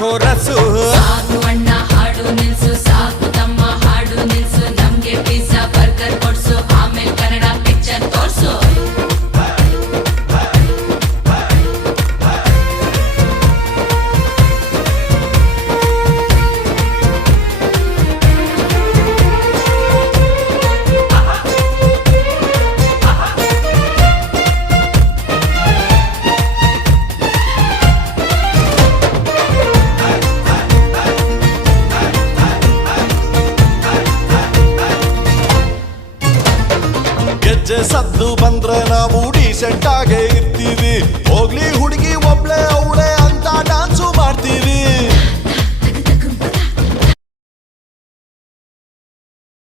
ಕೋರಸು. ಸಾಕು ಅಣ್ಣ ಹಾಡು ನಿಲ್ಸು, ಸಾಕು ತಮ್ಮ ಹಾಡು ನಿಲ್ಸು, ನಮ್ಗೆ ಪಿಜ್ಜಾ ಬರ್ಗರ್ ಕೊಡ್ಸು, ಆಮೇಲೆ ಕನ್ನಡ ಪಿಕ್ಚರ್ ತೋರ್ಸು. ಗೆಜ್ಜೆ ಸದ್ದು